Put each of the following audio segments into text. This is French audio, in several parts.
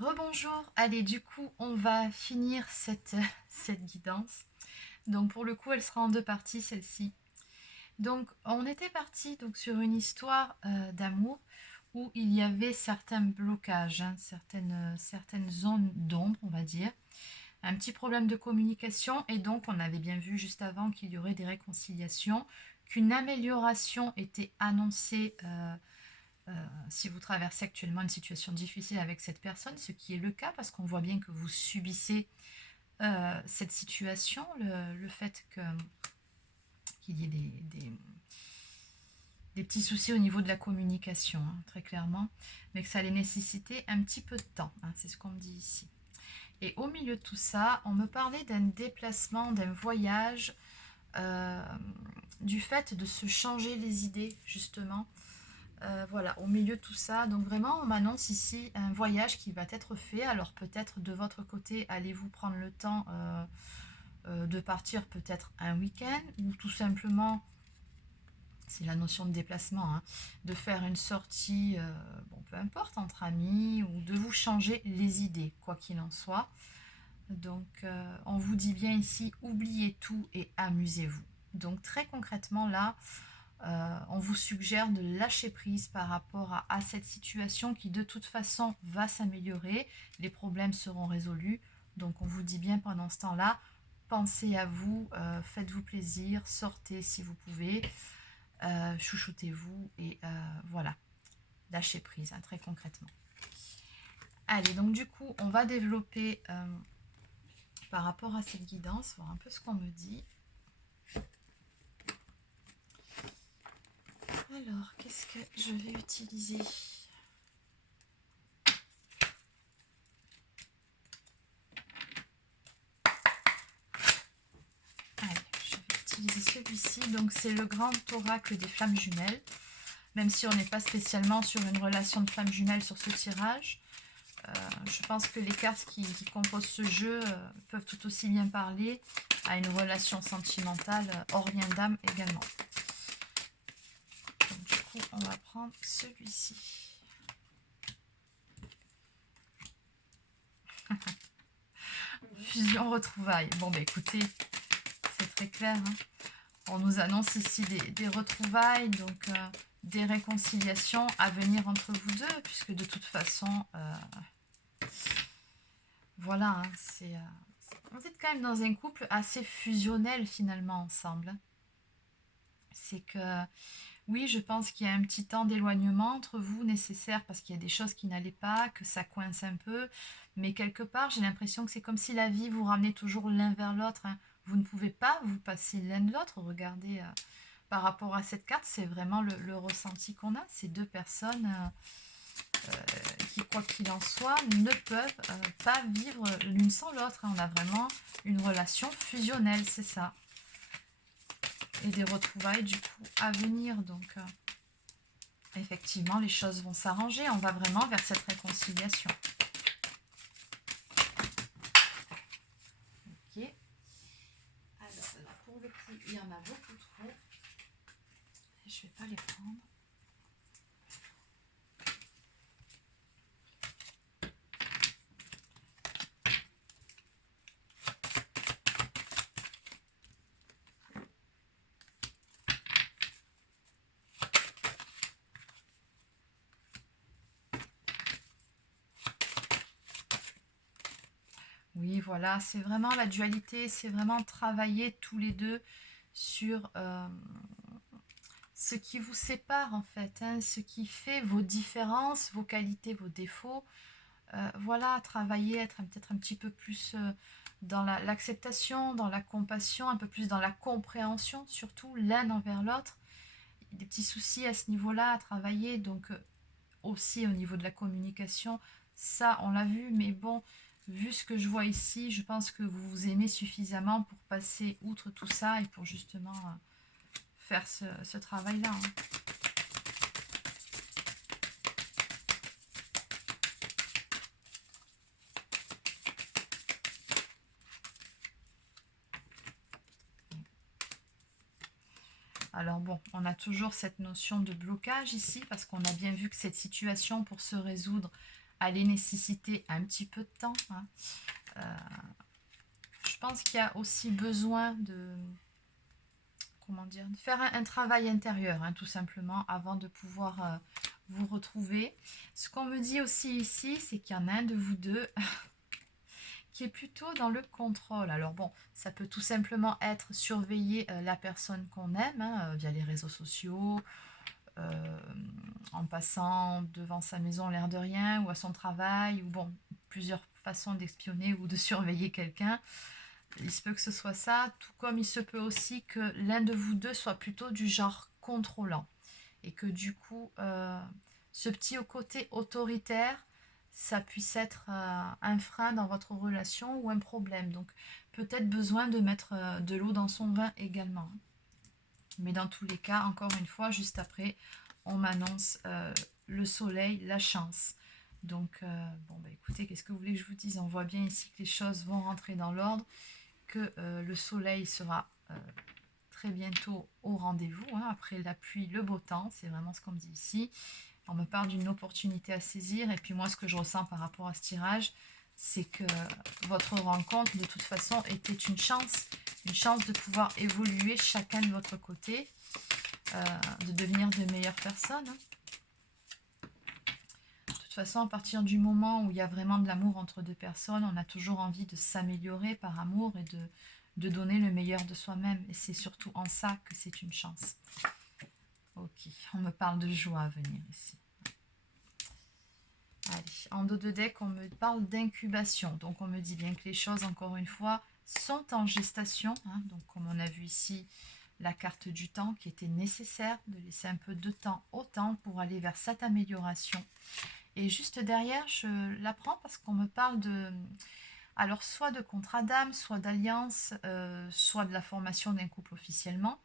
Rebonjour, allez du coup on va finir cette guidance. Donc pour le coup elle sera en deux parties celle-ci. Donc on était parti donc sur une histoire d'amour où il y avait certains blocages, hein, certaines zones d'ombre on va dire. Un petit problème de communication et donc on avait bien vu juste avant qu'il y aurait des réconciliations, qu'une amélioration était annoncée si vous traversez actuellement une situation difficile avec cette personne, ce qui est le cas parce qu'on voit bien que vous subissez cette situation, le fait qu'il y ait des petits soucis au niveau de la communication, hein, très clairement, mais que ça allait nécessiter un petit peu de temps, hein, c'est ce qu'on me dit ici. Et au milieu de tout ça, on me parlait d'un déplacement, d'un voyage, euh, du fait de se changer les idées, justement. Voilà, au milieu de tout ça, donc vraiment on m'annonce ici un voyage qui va être fait. Alors peut-être de votre côté, allez-vous prendre le temps de partir peut-être un week-end ou tout simplement, c'est la notion de déplacement, hein, de faire une sortie, bon peu importe, entre amis ou de vous changer les idées, quoi qu'il en soit. Donc on vous dit bien ici, oubliez tout et amusez-vous. Donc très concrètement là, on vous suggère de lâcher prise par rapport à cette situation qui de toute façon va s'améliorer, les problèmes seront résolus, donc on vous dit bien pendant ce temps-là, pensez à vous, faites-vous plaisir, sortez si vous pouvez, chouchoutez-vous et voilà, lâchez prise, hein, très concrètement. Allez, donc du coup, on va développer par rapport à cette guidance, voir un peu ce qu'on me dit. Alors, qu'est-ce que je vais utiliser ? Allez, je vais utiliser celui-ci. Donc, c'est le grand oracle des flammes jumelles. Même si on n'est pas spécialement sur une relation de flammes jumelles sur ce tirage, je pense que les cartes qui composent ce jeu peuvent tout aussi bien parler à une relation sentimentale hors lien d'âme également. Donc, du coup, on va prendre celui-ci. Fusion retrouvailles. Bon, bah écoutez, c'est très clair. Hein. On nous annonce ici des retrouvailles, donc des réconciliations à venir entre vous deux, puisque de toute façon, voilà, hein, vous êtes quand même dans un couple assez fusionnel finalement ensemble. C'est que, oui, je pense qu'il y a un petit temps d'éloignement entre vous nécessaire parce qu'il y a des choses qui n'allaient pas, que ça coince un peu, mais quelque part, j'ai l'impression que c'est comme si la vie vous ramenait toujours l'un vers l'autre. Hein. Vous ne pouvez pas vous passer l'un de l'autre. Regardez, par rapport à cette carte, c'est vraiment le ressenti qu'on a. Ces deux personnes qui, quoi qu'il en soit, ne peuvent pas vivre l'une sans l'autre. On a vraiment une relation fusionnelle, c'est ça. Et des retrouvailles du coup à venir. Donc effectivement, les choses vont s'arranger. On va vraiment vers cette réconciliation. Ok. Alors là, pour le coup, il y en a beaucoup trop. Je ne vais pas les prendre. Oui, voilà, c'est vraiment la dualité, c'est vraiment travailler tous les deux sur ce qui vous sépare en fait, hein, ce qui fait vos différences, vos qualités, vos défauts. Voilà, travailler, être peut-être un petit peu plus dans l'acceptation, dans la compassion, un peu plus dans la compréhension, surtout l'un envers l'autre. Des petits soucis à ce niveau-là à travailler, donc aussi au niveau de la communication, ça on l'a vu, mais bon, vu ce que je vois ici, je pense que vous vous aimez suffisamment pour passer outre tout ça et pour justement faire ce travail-là. Hein. Alors bon, on a toujours cette notion de blocage ici, parce qu'on a bien vu que cette situation, pour se résoudre, allait nécessiter un petit peu de temps. Hein. Je pense qu'il y a aussi besoin de, comment dire, de faire un travail intérieur, hein, tout simplement, avant de pouvoir vous retrouver. Ce qu'on me dit aussi ici, c'est qu'il y en a un de vous deux qui est plutôt dans le contrôle. Alors bon, ça peut tout simplement être surveiller la personne qu'on aime, hein, via les réseaux sociaux, en passant devant sa maison l'air de rien, ou à son travail, ou bon, plusieurs façons d'espionner ou de surveiller quelqu'un. Il se peut que ce soit ça, tout comme il se peut aussi que l'un de vous deux soit plutôt du genre contrôlant. Et que du coup, ce petit côté autoritaire, ça puisse être un frein dans votre relation ou un problème. Donc peut-être besoin de mettre de l'eau dans son vin également. Mais dans tous les cas, encore une fois, juste après, on m'annonce le soleil, la chance. Donc, bon, bah, écoutez, qu'est-ce que vous voulez que je vous dise? On voit bien ici que les choses vont rentrer dans l'ordre, que le soleil sera très bientôt au rendez-vous. Hein, après la pluie, le beau temps, c'est vraiment ce qu'on me dit ici. On me parle d'une opportunité à saisir. Et puis moi, ce que je ressens par rapport à ce tirage, c'est que votre rencontre, de toute façon, était une chance de pouvoir évoluer chacun de votre côté, de devenir de meilleures personnes. Hein. De toute façon, à partir du moment où il y a vraiment de l'amour entre deux personnes, on a toujours envie de s'améliorer par amour et de donner le meilleur de soi-même. Et c'est surtout en ça que c'est une chance. Ok, on me parle de joie à venir ici. Allez, en dos de deck, on me parle d'incubation. Donc, on me dit bien que les choses, encore une fois, sont en gestation. Hein. Donc, comme on a vu ici, la carte du temps qui était nécessaire, de laisser un peu de temps au temps pour aller vers cette amélioration. Et juste derrière, je la prends parce qu'on me parle de... Alors, soit de contrat d'âme, soit d'alliance, soit de la formation d'un couple officiellement.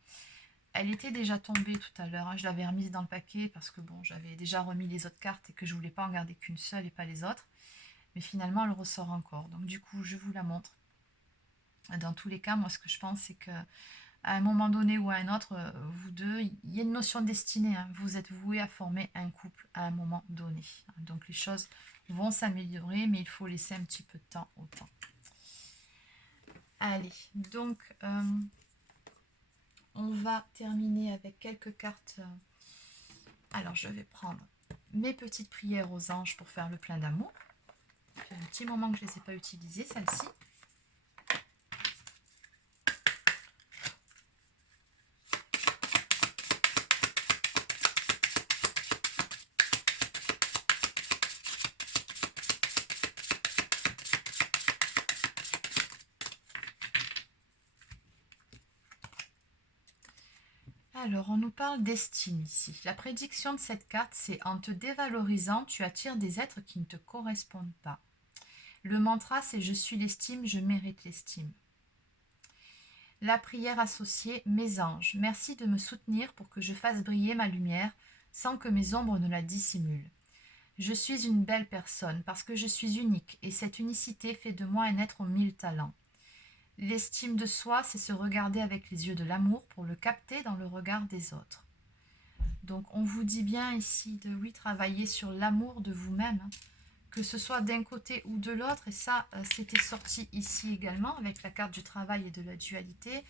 Elle était déjà tombée tout à l'heure, hein. Je l'avais remise dans le paquet parce que bon, j'avais déjà remis les autres cartes et que je voulais pas en garder qu'une seule et pas les autres. Mais finalement, elle ressort encore. Donc du coup, je vous la montre. Dans tous les cas, moi, ce que je pense, c'est que à un moment donné ou à un autre, vous deux, il y a une notion de destinée. Hein. Vous êtes voués à former un couple à un moment donné. Donc les choses vont s'améliorer, mais il faut laisser un petit peu de temps au temps. Allez, donc... on va terminer avec quelques cartes. Alors, je vais prendre mes petites prières aux anges pour faire le plein d'amour. Ça fait un petit moment que je ne les ai pas utilisées, celles-ci. Alors, on nous parle d'estime ici. La prédiction de cette carte, c'est en te dévalorisant, tu attires des êtres qui ne te correspondent pas. Le mantra, c'est je suis l'estime, je mérite l'estime. La prière associée, mes anges, merci de me soutenir pour que je fasse briller ma lumière sans que mes ombres ne la dissimulent. Je suis une belle personne parce que je suis unique et cette unicité fait de moi un être aux 1000 talents. L'estime de soi, c'est se regarder avec les yeux de l'amour pour le capter dans le regard des autres. Donc on vous dit bien ici de oui, travailler sur l'amour de vous-même, hein, que ce soit d'un côté ou de l'autre, et ça c'était sorti ici également avec la carte du travail et de la dualité,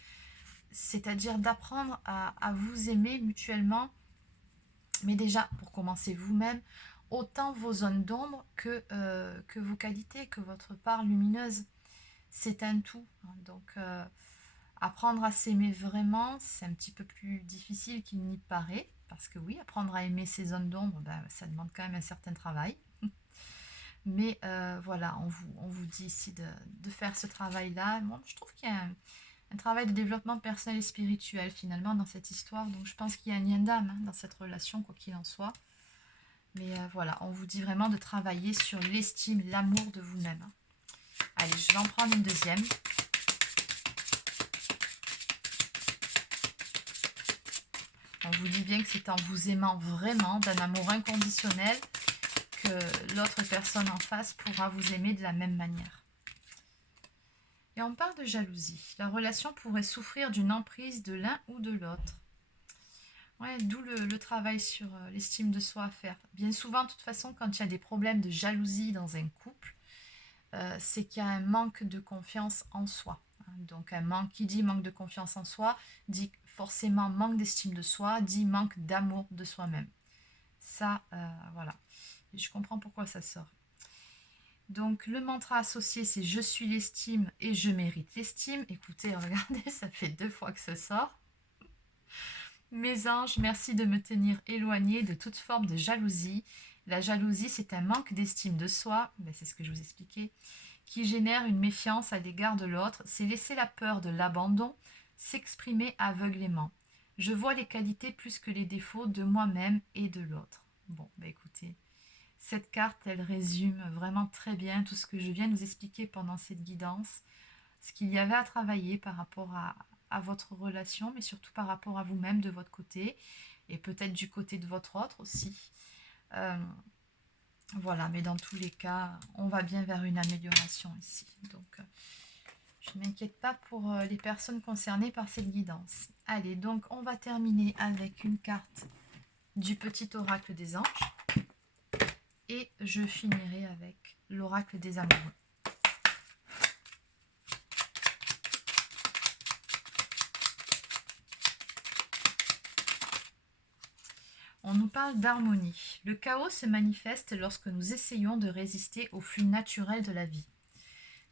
c'est-à-dire d'apprendre à vous aimer mutuellement, mais déjà pour commencer vous-même, autant vos zones d'ombre que vos qualités, que votre part lumineuse. C'est un tout. Hein. Donc, apprendre à s'aimer vraiment, c'est un petit peu plus difficile qu'il n'y paraît. Parce que oui, apprendre à aimer ses zones d'ombre, ben, ça demande quand même un certain travail. Mais voilà, on vous dit ici de faire ce travail-là. Moi, je trouve qu'il y a un travail de développement personnel et spirituel finalement dans cette histoire. Donc, je pense qu'il y a un lien d'âme hein, dans cette relation, quoi qu'il en soit. Mais voilà, on vous dit vraiment de travailler sur l'estime, l'amour de vous-même. Hein. Allez, je vais en prendre une deuxième. On vous dit bien que c'est en vous aimant vraiment, d'un amour inconditionnel, que l'autre personne en face pourra vous aimer de la même manière. Et on parle de jalousie. La relation pourrait souffrir d'une emprise de l'un ou de l'autre. Ouais, d'où le travail sur l'estime de soi à faire. Bien souvent, de toute façon, quand il y a des problèmes de jalousie dans un couple, c'est qu'il y a un manque de confiance en soi. Hein. Donc, un manque, qui dit manque de confiance en soi, dit forcément manque d'estime de soi, dit manque d'amour de soi-même. Ça, voilà. Et je comprends pourquoi ça sort. Donc, le mantra associé, c'est je suis l'estime et je mérite l'estime. Écoutez, regardez, ça fait 2 fois que ça sort. Mes anges, merci de me tenir éloignée de toute forme de jalousie. La jalousie, c'est un manque d'estime de soi, ben, c'est ce que je vous expliquais, qui génère une méfiance à l'égard de l'autre. C'est laisser la peur de l'abandon s'exprimer aveuglément. Je vois les qualités plus que les défauts de moi-même et de l'autre. Bon, ben écoutez, cette carte, elle résume vraiment très bien tout ce que je viens de vous expliquer pendant cette guidance, ce qu'il y avait à travailler par rapport à votre relation, mais surtout par rapport à vous-même de votre côté, et peut-être du côté de votre autre aussi. Euh, voilà, mais dans tous les cas, on va bien vers une amélioration ici. Donc, je ne m'inquiète pas pour les personnes concernées par cette guidance. Allez, donc on va terminer avec une carte du petit oracle des anges. Et je finirai avec l'oracle des amoureux. On nous parle d'harmonie. Le chaos se manifeste lorsque nous essayons de résister au flux naturel de la vie.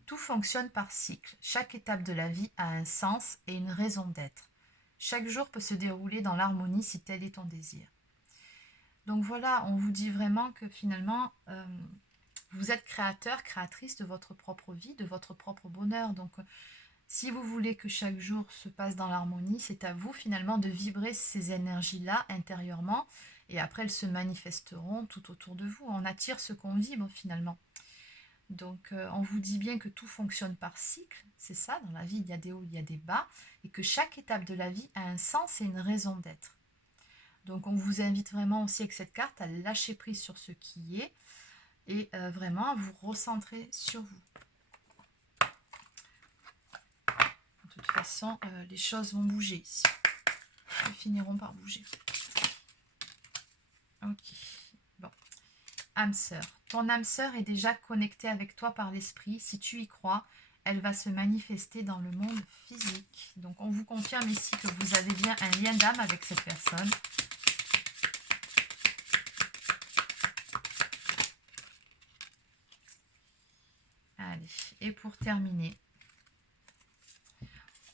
Tout fonctionne par cycle. Chaque étape de la vie a un sens et une raison d'être. Chaque jour peut se dérouler dans l'harmonie si tel est ton désir. Donc voilà, on vous dit vraiment que finalement, vous êtes créateur, créatrice de votre propre vie, de votre propre bonheur. Donc si vous voulez que chaque jour se passe dans l'harmonie, c'est à vous finalement de vibrer ces énergies-là intérieurement et après elles se manifesteront tout autour de vous. On attire ce qu'on vibre finalement. Donc on vous dit bien que tout fonctionne par cycle, c'est ça, dans la vie il y a des hauts, il y a des bas, et que chaque étape de la vie a un sens et une raison d'être. Donc on vous invite vraiment aussi avec cette carte à lâcher prise sur ce qui est et vraiment à vous recentrer sur vous. De toute façon, les choses vont bouger ici. Elles finiront par bouger. Ok. Bon. Âme sœur. Ton âme sœur est déjà connectée avec toi par l'esprit. Si tu y crois, elle va se manifester dans le monde physique. Donc, on vous confirme ici que vous avez bien un lien d'âme avec cette personne. Allez. Et pour terminer,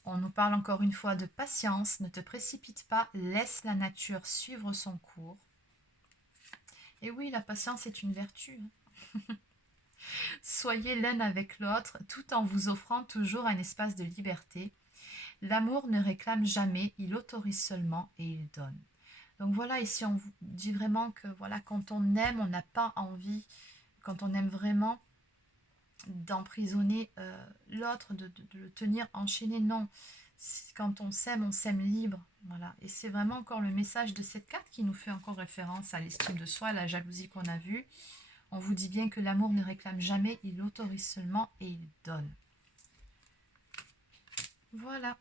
on nous parle encore une fois de patience. Ne te précipite pas. Laisse la nature suivre son cours. Et oui, la patience est une vertu. Soyez l'un avec l'autre tout en vous offrant toujours un espace de liberté. L'amour ne réclame jamais, il autorise seulement et il donne. Donc voilà, ici on vous dit vraiment que voilà, quand on aime, on n'a pas envie, quand on aime vraiment, d'emprisonner l'autre, de le tenir enchaîné. Non, quand on s'aime libre. Voilà. Et c'est vraiment encore le message de cette carte qui nous fait encore référence à l'estime de soi, à la jalousie qu'on a vue. On vous dit bien que l'amour ne réclame jamais, il autorise seulement et il donne. Voilà.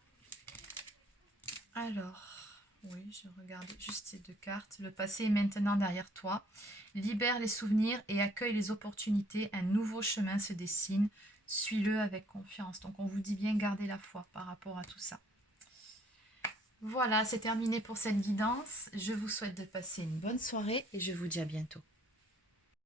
Alors, oui, je regarde juste ces 2 cartes. Le passé est maintenant derrière toi. Libère les souvenirs et accueille les opportunités. Un nouveau chemin se dessine. Suis-le avec confiance. Donc, on vous dit bien garder la foi par rapport à tout ça. Voilà, c'est terminé pour cette guidance. Je vous souhaite de passer une bonne soirée et je vous dis à bientôt.